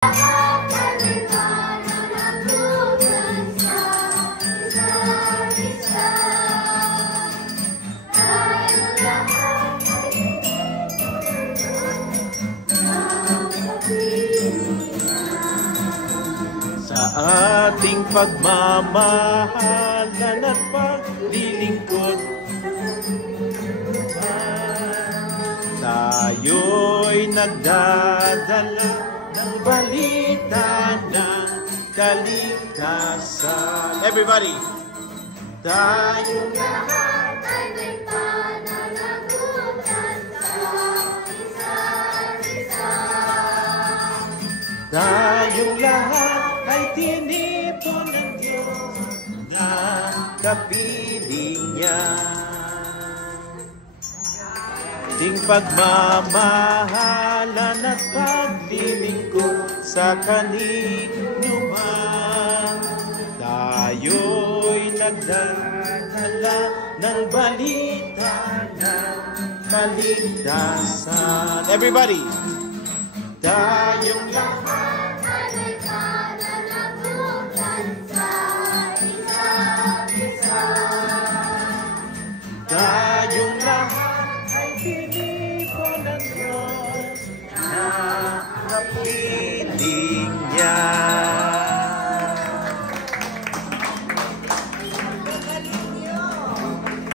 Sa ating pagmamahalan at paglilingkod, tayo'y nagdadala ng balita ng kaligtasan. Everybody! Tayong lahat ay may pananagutan sa isa't isa. Tayong lahat ay tinipon ng Diyos na kapiling niya. Ating pagmamahalan at paglilingkod sa kanino man, tayo'y nagdadala ng balita ng kaligtasan. Everybody! Tayong lahat